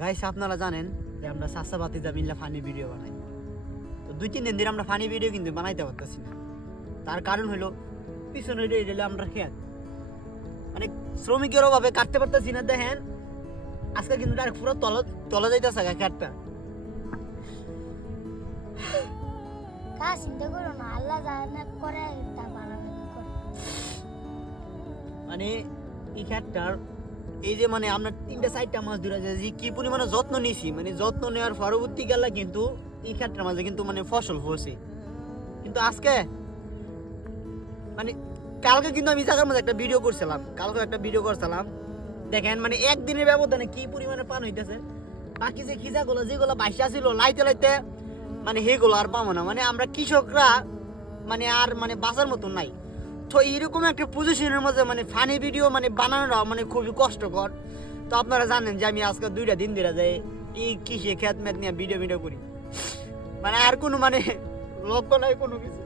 Guys আপনারা জানেন যে আমরা চাষাবাতি মিল্লা ফানি ভিডিও বানাই, তো 2-3 দিন ধরে আমরা ফানি ভিডিও কিন্তু বানাইতে পারতেছি না। তার কারণ হলো পিছনে এটা আমরা খেত মানে শ্রমিকের অভাবে কাটতে পারতেছি না। দেখেন আজকে কিন্তু ডাইরেক্ট পুরো তলা যাইতেছে খেতটা। চিন্তা করো না, আল্লাহ জান্নাত করে তা বানাবে কি করে। মানে এই খেতটার এই যে মানে আমরা 3-4টা মাছ ধরে যে কি পরিমাণে যত্ন নিয়েছি, মানে যত্ন নেওয়ার পরবর্তীকালে কিন্তু এই ক্ষেত্রের মাঝে কিন্তু মানে ফসল হয়েছে। কিন্তু আজকে মানে কালকে কিন্তু আমি জায়গার মধ্যে একটা ভিডিও করছিলাম, দেখেন মানে একদিনের ব্যবধানে কি পরিমাণে পান হইতেছে। বাকি যে খিজাগুলো যেগুলো বাইসা ছিল লাইতে লাইতে মানে সেগুলো আর পাবো না। মানে আমরা কৃষকরা মানে আর মানে বাঁচার মতন নাই। তো এইরকম একটা পজিশনের মধ্যে মানে ফানি ভিডিও মানে বানানোটা মানে খুবই কষ্টকর। তো আপনারা জানেন যে আমি আজকে 2টা দিন ধরে যাই এই কৃষি খেত মেত নিয়ে ভিডিও করি, মানে আর কোনো মানে লক্ষ্য নাই কোনো কিছু।